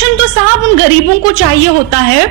Permission तो साहब उन गरीबों को चाहिए होता है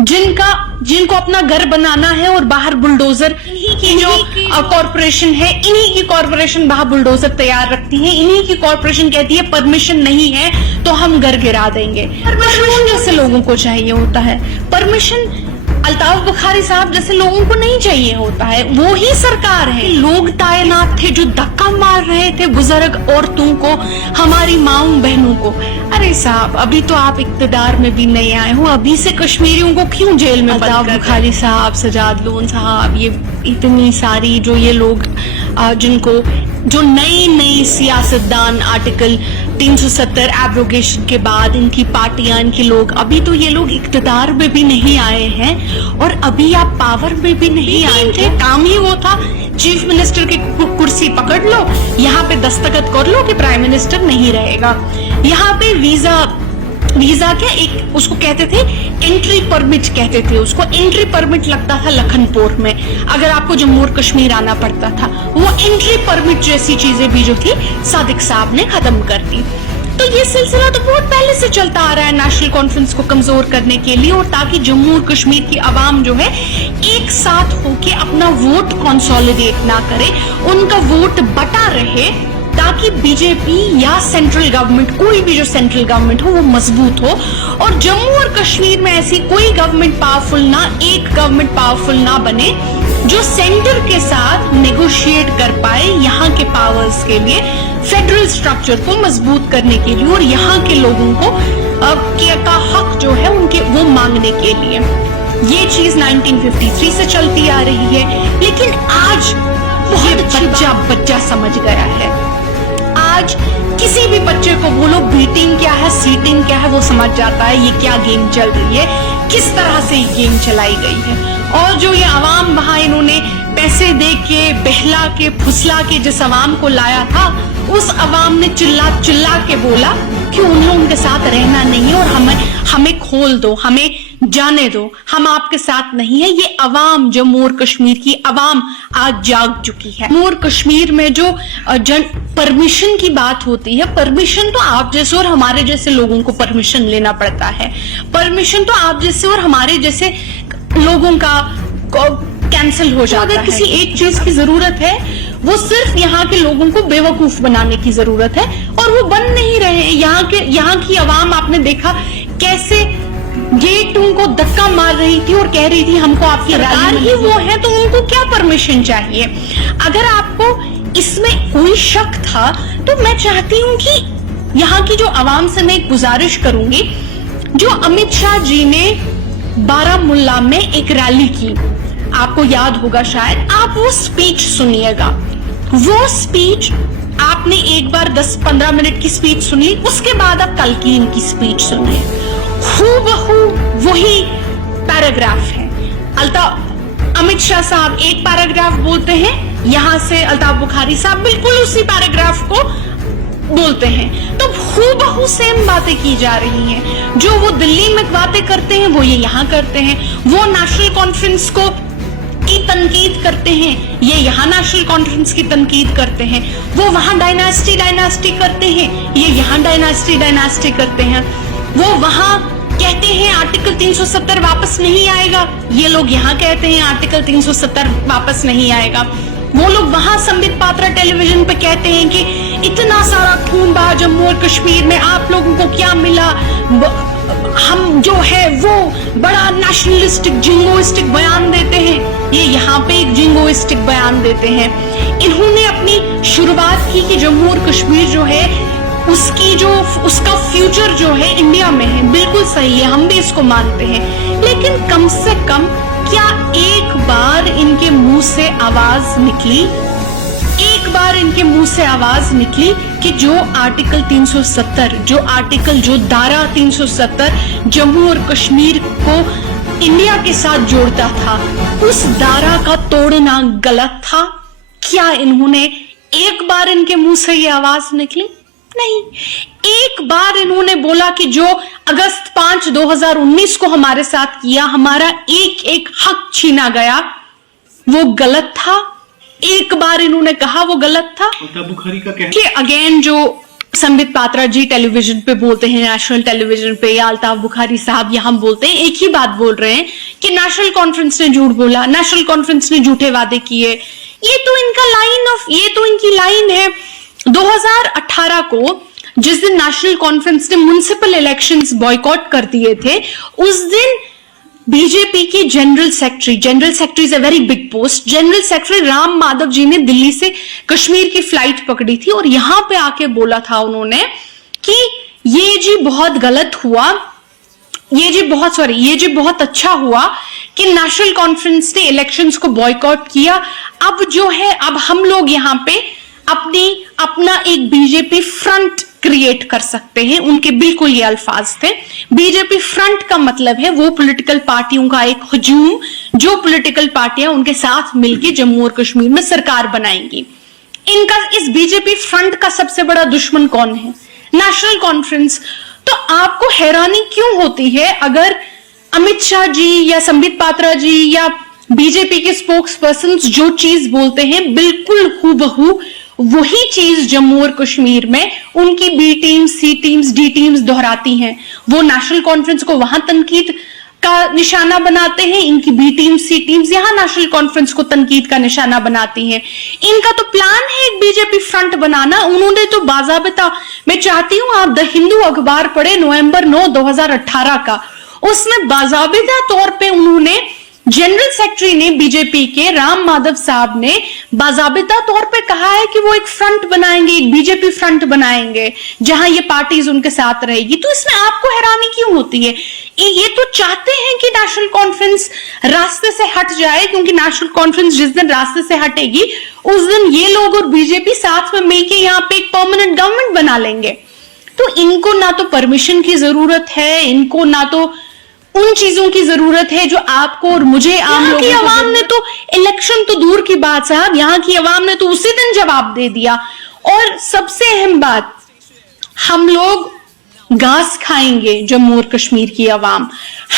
जिनको अपना घर बनाना है और बाहर बुलडोजर, इन्हीं की जो कॉरपोरेशन है, इन्हीं की कॉरपोरेशन बाहर बुलडोजर तैयार रखती है, इन्हीं की कॉरपोरेशन कहती है परमिशन नहीं है तो हम घर गिरा देंगे। परमिशन जैसे लोगों को चाहिए होता है, परमिशन अल्ताफ बुखारी साहब जैसे लोगों को नहीं चाहिए होता है। वो ही सरकार है। लोग तैनात थे जो धक्का मार रहे थे बुजुर्ग औरतों को, हमारी माओं बहनों को। अरे साहब अभी तो आप इक्तदार में भी नहीं आए हो, अभी से कश्मीरियों को क्यों जेल में अल्ताफ बुखारी साहब, सजाद लोन साहब, ये इतनी सारी जो ये लोग जिनको जो नई सियासतदान आर्टिकल 370 एब्रोगेशन के बाद इनकी पार्टियां, इनके लोग, अभी तो ये लोग इक्तदार में भी नहीं आए हैं और अभी आप पावर में भी नहीं आए थे। काम ही वो था चीफ मिनिस्टर की कुर्सी पकड़ लो, यहाँ पे दस्तखत कर लो कि प्राइम मिनिस्टर नहीं रहेगा। यहाँ पे वीजा क्या एक उसको कहते थे, एंट्री परमिट कहते थे उसको। एंट्री परमिट लगता था लखनपुर में, अगर आपको जम्मू और कश्मीर आना पड़ता था। वो एंट्री परमिट जैसी चीजें भी जो थी सादिक साहब ने खत्म कर दी। तो ये सिलसिला तो बहुत पहले से चलता आ रहा है नेशनल कॉन्फ्रेंस को कमजोर करने के लिए, और ताकि जम्मू और कश्मीर की आवाम जो है एक साथ होके अपना वोट कंसोलिडेट ना करे, उनका वोट बटा रहे, ताकि बीजेपी या सेंट्रल गवर्नमेंट, कोई भी जो सेंट्रल गवर्नमेंट हो वो मजबूत हो, और जम्मू और कश्मीर में ऐसी कोई गवर्नमेंट पावरफुल ना, एक गवर्नमेंट पावरफुल ना बने जो सेंटर के साथ नेगोशिएट कर पाए यहाँ के पावर्स के लिए, फेडरल स्ट्रक्चर को मजबूत करने के लिए और यहाँ के लोगों को का हक जो है उनके वो मांगने के लिए। ये चीज 1953 से चलती आ रही है, लेकिन आज बहुत बच्चा समझ गया है। आज किसी भी बच्चे को बोलो बीटिंग क्या है, सीटिंग क्या है, वो समझ जाता है ये क्या गेम चल रही है, किस तरह से ये गेम चलाई गई है। और जो ये अवाम वहां इन्होंने पैसे दे के, बहला के, फुसला के जिस अवाम को लाया था, उस अवाम ने चिल्ला चिल्ला के बोला कि उन्हें उनके साथ रहना नहीं और हमें खोल दो, हमें जाने दो, हम आपके साथ नहीं है। ये अवाम, जम्मू और कश्मीर की अवाम आज जाग चुकी है। जम्मू और कश्मीर में जो परमिशन की बात होती है, परमिशन तो आप जैसे और हमारे जैसे लोगों को परमिशन लेना पड़ता है। परमिशन तो आप जैसे और हमारे जैसे लोगों का कैंसिल हो जाता है। अगर किसी एक चीज की जरूरत है, वो सिर्फ यहाँ के लोगों को बेवकूफ बनाने की जरूरत है, और वो बन नहीं रहे। यहाँ की आवाम आपने देखा कैसे गेटों को धक्का मार रही थी और कह रही थी हमको आपकी सरकार ही वो है, तो उनको क्या परमिशन चाहिए। अगर आपको इसमें कोई शक था तो मैं चाहती हूँ कि यहाँ की जो आवाम से मैं एक गुजारिश करूंगी, जो अमित शाह जी ने बारामुल्ला में एक रैली की, आपको याद होगा शायद, आप वो स्पीच सुनिएगा। वो स्पीच आपने एक बार 10-15 मिनट की स्पीच सुनी, उसके बाद आप कल की इनकी स्पीच सुनिए। हूबहू वही पैराग्राफ है। अमित शाह साहब एक पैराग्राफ बोलते हैं, यहां से अल्ताफ बुखारी साहब बिल्कुल उसी पैराग्राफ को बोलते हैं। तो हूबहू सेम बातें की जा रही हैं। जो वो दिल्ली में बातें करते हैं वो ये यहाँ करते हैं। वो नेशनल कॉन्फ्रेंस को की तनकीद करते हैं, ये यहाँ नेशनल कॉन्फ्रेंस की तनकीद करते हैं। वो वहां डायनास्टी करते हैं, ये यहाँ डायनास्टी करते हैं। वो वहां कहते हैं आर्टिकल 370 वापस नहीं आएगा, ये लोग यहाँ कहते हैं आर्टिकल 370 वापस नहीं आएगा। वो लोग वहां संबित पात्रा टेलीविजन पे कहते हैं कि इतना सारा खून बहा जम्मू और कश्मीर में, आप लोगों को क्या मिला, हम जो है वो बड़ा नेशनलिस्टिक जिंगोइस्टिक बयान देते हैं। ये यहाँ पे एक जिंगोइस्टिक बयान देते हैं। इन्होंने अपनी शुरुआत की कि जम्मू और कश्मीर जो है उसका फ्यूचर जो है इंडिया में है। बिल्कुल सही है, हम भी इसको मानते हैं, लेकिन कम से कम क्या एक बार इनके मुंह से आवाज निकली, एक बार इनके मुंह से आवाज निकली कि जो आर्टिकल 370, जो धारा 370 जम्मू और कश्मीर को इंडिया के साथ जोड़ता था, उस धारा का तोड़ना गलत था। क्या इन्होंने एक बार इनके मुंह से ये आवाज निकली? नहीं। एक बार इन्होंने बोला कि जो अगस्त 5, 2019 को हमारे साथ किया, हमारा एक एक हक छीना गया, वो गलत था? एक बार इन्होंने कहा वो गलत था? बुखारी का कहना कि अगेन जो संबित पात्रा जी टेलीविजन पे बोलते हैं, नेशनल टेलीविजन पे, या अल्ताफ बुखारी साहब यहां बोलते हैं, एक ही बात बोल रहे हैं कि नेशनल कॉन्फ्रेंस ने झूठ बोला, नेशनल कॉन्फ्रेंस ने झूठे वादे किए। ये तो इनकी लाइन है। 2018 को जिस दिन नेशनल कॉन्फ्रेंस ने म्युनिसिपल इलेक्शंस बॉयकॉट कर दिए थे, उस दिन बीजेपी के general secretary is a very big post, general secretary Ram Madhav ji ने दिल्ली से कश्मीर की फ्लाइट पकड़ी थी और यहां पे आके बोला था उन्होंने कि ये जी बहुत गलत हुआ, ये जी बहुत अच्छा हुआ कि नेशनल कॉन्फ्रेंस ने इलेक्शंस को बॉयकॉट किया। अब जो है, अब हम लोग यहां पे अपना एक बीजेपी फ्रंट क्रिएट कर सकते हैं। उनके बिल्कुल ये अल्फाज थे। बीजेपी फ्रंट का मतलब है वो पॉलिटिकल पार्टियों का एक हुजूम, जो पॉलिटिकल पार्टियां उनके साथ मिलकर जम्मू और कश्मीर में सरकार बनाएंगी। इस बीजेपी फ्रंट का सबसे बड़ा दुश्मन कौन है? National conference. तो आपको हैरानी क्यों होती है अगर अमित शाह जी या संबित पात्रा जी या बीजेपी के स्पोक्स पर्सन जो चीज बोलते हैं बिल्कुल हूबहू वही चीज जम्मू और कश्मीर में उनकी बी टीम्स, सी टीम्स, डी टीम्स दोहराती हैं। वो नेशनल कॉन्फ्रेंस को वहां तनकीद का निशाना बनाते हैं, इनकी बी टीम्स, सी टीम्स यहां नेशनल कॉन्फ्रेंस को तनकीद का निशाना बनाती हैं। इनका तो प्लान है एक बीजेपी फ्रंट बनाना। उन्होंने तो बाज़ाबिता, मैं चाहती हूं आप द हिंदू अखबार पढ़े नवंबर 9, 2018 का, उसमें बाज़ाबिता तौर पे उन्होंने, जनरल सेक्रेटरी ने बीजेपी के राम माधव साहब ने बाज़ाबिता तौर पे कहा है कि वो एक फ्रंट बनाएंगे, एक बीजेपी फ्रंट बनाएंगे जहां ये पार्टीज उनके साथ रहेगी। तो इसमें आपको हैरानी क्यों होती है? ये तो चाहते हैं कि नेशनल कॉन्फ्रेंस रास्ते से हट जाए, क्योंकि नेशनल कॉन्फ्रेंस जिस दिन रास्ते से हटेगी उस दिन ये लोग और बीजेपी साथ में मिलकर यहाँ पे एक परमानेंट गवर्नमेंट बना लेंगे। तो इनको ना तो परमिशन की जरूरत है, इनको ना तो उन चीजों की जरूरत है जो आपको और मुझे, आम लोगों की आवाम ने तो, इलेक्शन तो दूर की बात साहब, यहाँ की आवाम ने तो उसी दिन जवाब दे दिया। और सबसे अहम बात, हम लोग घास खाएंगे, जम्मू और कश्मीर की आवाम,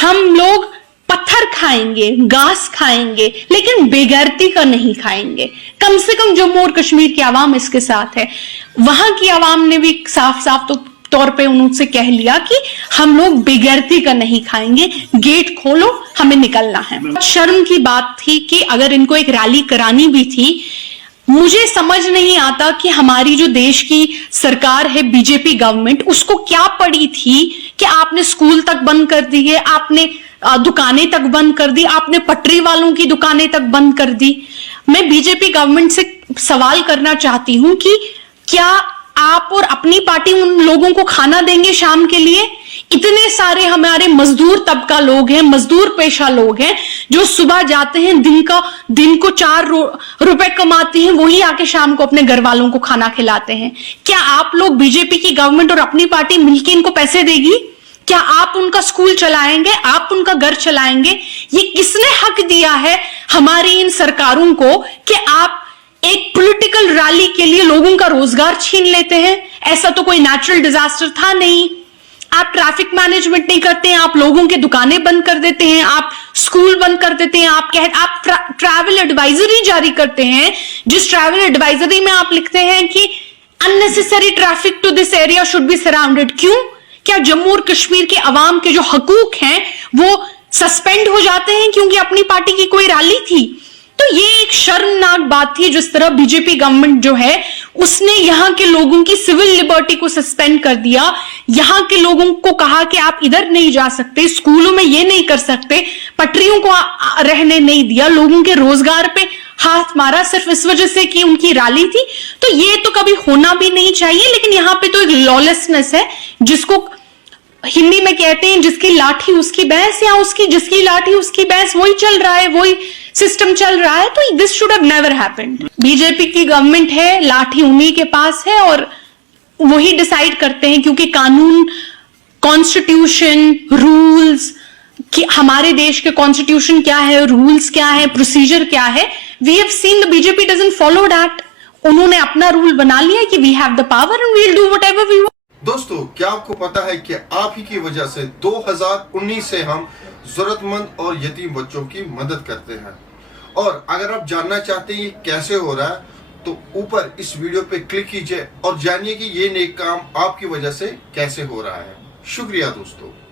हम लोग पत्थर खाएंगे, घास खाएंगे, लेकिन बेगैरती का नहीं खाएंगे। कम से कम जम्मू और कश्मीर की आवाम इसके साथ है। वहां की आवाम ने भी साफ साफ तो तौर पे उनसे कह लिया कि हम लोग बेगैरती का नहीं खाएंगे, गेट खोलो, हमें निकलना है। शर्म की बात थी कि अगर इनको एक रैली करानी भी थी, मुझे समझ नहीं आता कि हमारी जो देश की सरकार है, बीजेपी गवर्नमेंट, उसको क्या पड़ी थी कि आपने स्कूल तक बंद कर दी है, आपने दुकानें तक बंद कर दी, आपने पटरी वालों की दुकानें तक बंद कर दी। मैं बीजेपी गवर्नमेंट से सवाल करना चाहती हूं कि क्या आप और अपनी पार्टी उन लोगों को खाना देंगे शाम के लिए? इतने सारे हमारे मजदूर तबका लोग हैं, मजदूर पेशा लोग हैं, जो सुबह जाते हैं, दिन को 4 रुपए कमाते हैं, वही आके शाम को अपने घर वालों को खाना खिलाते हैं। क्या आप लोग, बीजेपी की गवर्नमेंट और अपनी पार्टी मिलकर इनको पैसे देगी? क्या आप उनका स्कूल चलाएंगे, आप उनका घर चलाएंगे? ये किसने हक दिया है हमारी इन सरकारों को कि आप एक पॉलिटिकल रैली के लिए लोगों का रोजगार छीन लेते हैं? ऐसा तो कोई नेचुरल डिजास्टर था नहीं। आप ट्रैफिक मैनेजमेंट नहीं करते हैं, आप लोगों के दुकानें बंद कर देते हैं, आप स्कूल बंद कर देते हैं, आप ट्रैवल एडवाइजरी जारी करते हैं, जिस ट्रैवल एडवाइजरी में आप लिखते हैं कि unnecessary traffic to this area should be surrounded. क्यों? क्या जम्मू और कश्मीर के अवाम के जो हकूक हैं वो सस्पेंड हो जाते हैं क्योंकि अपनी पार्टी की कोई रैली थी? तो ये एक शर्मनाक बात थी जिस तरह बीजेपी गवर्नमेंट जो है उसने यहाँ के लोगों की सिविल लिबर्टी को सस्पेंड कर दिया। यहाँ के लोगों को कहा कि आप इधर नहीं जा सकते, स्कूलों में ये नहीं कर सकते, पटरियों को रहने नहीं दिया, लोगों के रोजगार पे हाथ मारा सिर्फ इस वजह से कि उनकी रैली थी। तो ये तो कभी होना भी नहीं चाहिए। लेकिन यहाँ पे तो एक लॉलेसनेस है, जिसको हिंदी में कहते हैं जिसकी लाठी उसकी भैंस, या जिसकी लाठी उसकी भैंस, वही चल रहा है, वही सिस्टम चल रहा है। तो this should have never happened. BJP की गवर्नमेंट है, लाठी उन्हीं के पास है और वही डिसाइड करते हैं, क्योंकि कानून, कॉन्स्टिट्यूशन, रूल्स, कि हमारे देश के कॉन्स्टिट्यूशन क्या है, रूल्स क्या है, प्रोसीजर क्या है, we have seen the BJP doesn't follow that. उन्होंने अपना रूल बना लिया कि we have the power and we will do whatever we want. दोस्तों, क्या आपको पता है कि आप ही की वजह से 2019 से हम जरूरतमंद और यतीम बच्चों की मदद करते हैं। और अगर आप जानना चाहते हैं ये कैसे हो रहा है, तो ऊपर इस वीडियो पे क्लिक कीजिए और जानिए कि ये नेक काम आपकी वजह से कैसे हो रहा है। शुक्रिया दोस्तों।